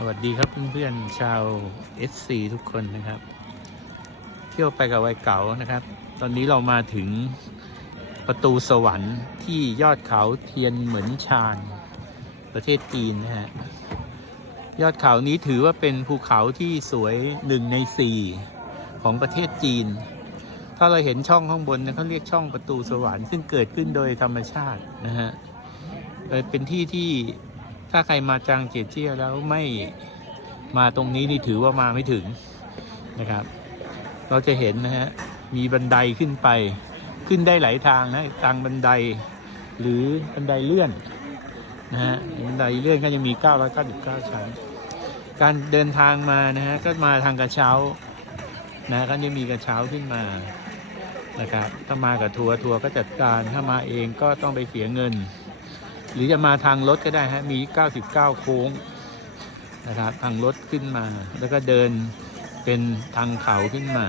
สวัสดีครับเพื่อนๆชาว SC ทุกคนนะครับ เที่ยวไปกับวัยเก๋านะครับ ตอนนี้เรามาถึงประตูสวรรค์ที่ยอดเขาเทียนเหมือนชานประเทศจีนนะฮะยอดเขานี้ถือว่าเป็นภูเขาที่สวยหนึ่งในสี่ของประเทศจีน ถ้าเราเห็นช่องข้างบนนะเขาเรียกช่องประตูสวรรค์ซึ่งเกิดขึ้นโดยธรรมชาตินะฮะเป็นที่ที่ ถ้าใครมาจางเจียเจี้ยแล้วไม่มาตรงนี้นี่ถือว่ามาไม่ถึงนะครับ เราจะเห็นนะฮะมีบันไดขึ้นไปขึ้นได้หลายทางนะทางบันไดหรือบันไดเลื่อนนะฮะบันไดเลื่อนก็จะมี 999 ชั้น การเดินทางมานะฮะก็มาทางกระเช้านะก็จะมีกระเช้าขึ้นมานะครับถ้ามากับทัวร์ทัวร์ก็จัดการถ้ามาเองก็ต้องไปเสียเงิน รือจะมาทางรถก็ได้ฮะมี 99 โค้งนะครับทางรถขึ้นมา แล้วก็เดินเป็นทางเขาขึ้นมา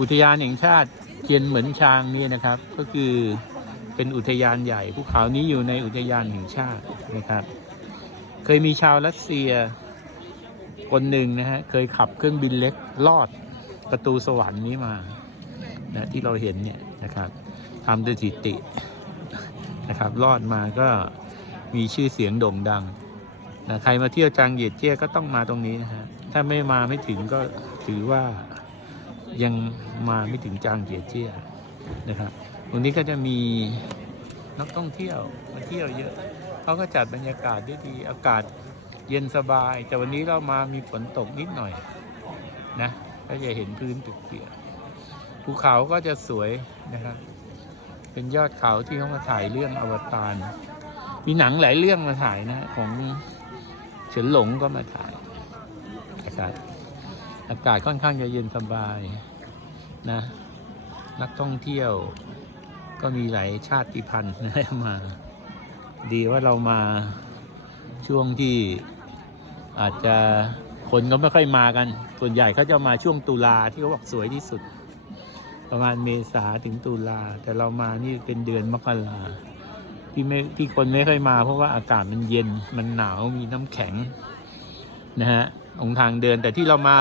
อุทยานแห่งชาติเจียนเหมือนชางเนี่ยนะครับ ก็คือเป็นอุทยานใหญ่ภูเขานี้อยู่ในอุทยานแห่งชาตินะครับ เคยมีชาวรัสเซียคนหนึ่งนะฮะเคยขับเครื่องบินเล็กลอดประตูสวรรค์นี้มานะที่เราเห็นเนี่ยนะครับทำสถิติ นะครับ รอดมาก็มีชื่อเสียงโด่งดังนะใครมาเที่ยวจางเหยียดเจี้ยก็ต้องมาตรงนี้นะฮะถ้าไม่มาไม่ถึงก็ถือว่ายังมาไม่ถึงจางเหยียดเจี้ยนะครับตรงนี้ก็จะมีนักท่องเที่ยวมาเที่ยวเยอะเขาก็จัดบรรยากาศได้ดีอากาศเย็นสบาย แต่วันนี้เรามามีฝนตกนิดหน่อยนะก็จะเห็นพื้นเปียกภูเขาก็จะสวยนะครับ เป็นยอดเขาที่เขามาถ่ายเรื่องอวตารมีหนังหลายเรื่องมาถ่ายนะของเฉินหลงก็มาถ่ายอากาศอากาศค่อนข้างจะเย็นสบายนะนักท่องเที่ยวก็มีหลายชาติพันธุ์นะมา ดีว่าเรามาช่วงที่อาจจะคนก็ไม่ค่อยมากัน ส่วนใหญ่เขาจะมาช่วงตุลาที่เขาบอกสวยที่สุด ประมาณเมษาถึงตุลาแต่เรามานี่เป็นเดือนมกราที่ไม่ที่คนไม่ค่อยมาเพราะว่าอากาศมันเย็นมันหนาวมีน้ำแข็งนะฮะองทางเดินแต่ที่เรามา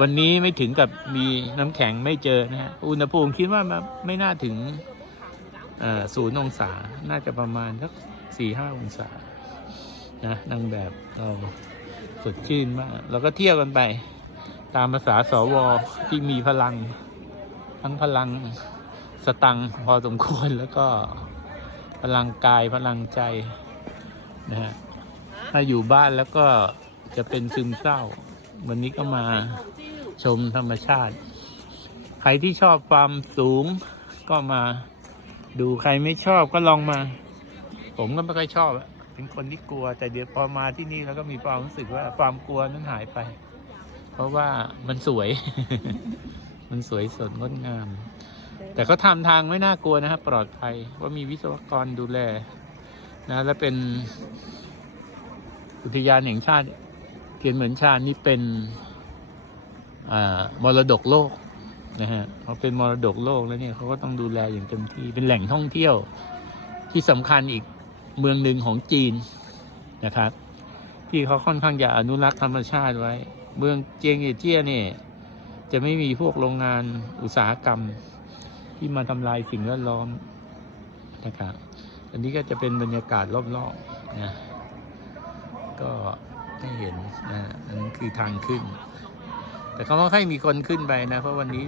วันนี้ไม่ถึงกับมีน้ำแข็งไม่เจอนะฮะอุณหภูมิคิดว่าไม่น่าถึงศูนย์องศาน่าจะประมาณสักสี่ห้าองศานะนางแบบเราสดชื่นมากเราก็เที่ยวกันไป ตามภาษาสวที่มีพลัง ทั้งพลังสตังพอสมควรแล้วก็พลังกายพลังใจนะฮะถ้าอยู่บ้านแล้วก็จะเป็นซึมเศร้า วันนี้ก็มาชมธรรมชาติ ใครที่ชอบความสูงก็มาดูใครไม่ชอบก็ลองมา ผมก็ไม่ค่อยชอบ เป็นคนที่กลัว แต่เดี๋ยวพอมาที่นี่แล้วก็มีความรู้สึกว่าความกลัวนั้นหายไป เพราะว่ามันสวย มันสวยสดงดงาม แต่ก็ทำทางไม่น่ากลัวนะครับ ปลอดภัยว่ามีวิศวกรดูแลนะ และเป็น อุทยานแห่งชาติเทียนเหมือนชาตินี่เป็นอ่ามรดกโลกนะฮะเขาเป็นมรดกโลกแล้วเนี่ยเขาก็ต้องดูแลอย่างเต็มที่เป็นแหล่งท่องเที่ยวที่สำคัญอีกเมืองหนึ่งของจีนนะครับ ที่เขาค่อนข้างจะอนุรักษ์ธรรมชาติไว้ เมืองเจียงเอเจียเนี่ย จะไม่มีพวกโรงงานอุตสาหกรรม ที่มาทำลายสิ่งแวดล้อมนะครับอันนี้ก็จะเป็นบรรยากาศรอบๆนะก็ให้เห็นนะอันนี้คือทางขึ้น แต่เขาไม่ค่อยมีคนขึ้นไปนะ เพราะวันนี้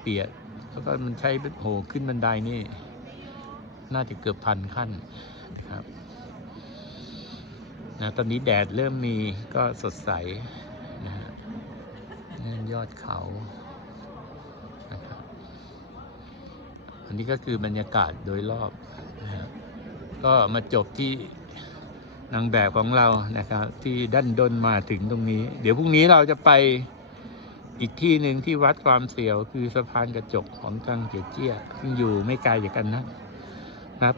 เปียกแล้วก็มันใช้โหขึ้นบันไดนี่ น่าจะเกือบพันขั้นนะครับนะตอนนี้แดดเริ่มมีก็สดใส ยอดเขานะครับ อันนี้ก็คือบรรยากาศโดยรอบนะก็มาจบที่นางแบบของเรานะครับ ที่ดันดนมาถึงตรงนี้ เดี๋ยวพรุ่งนี้เราจะไปอีกที่หนึ่งที่วัดความเสียว คือสะพานกระจกของจังเจียเจี้ยซึ่งอยู่ไม่ไกลจากกันนะครับ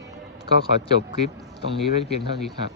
ก็ขอจบคลิปตรงนี้ไว้เพียงเท่านี้ครับ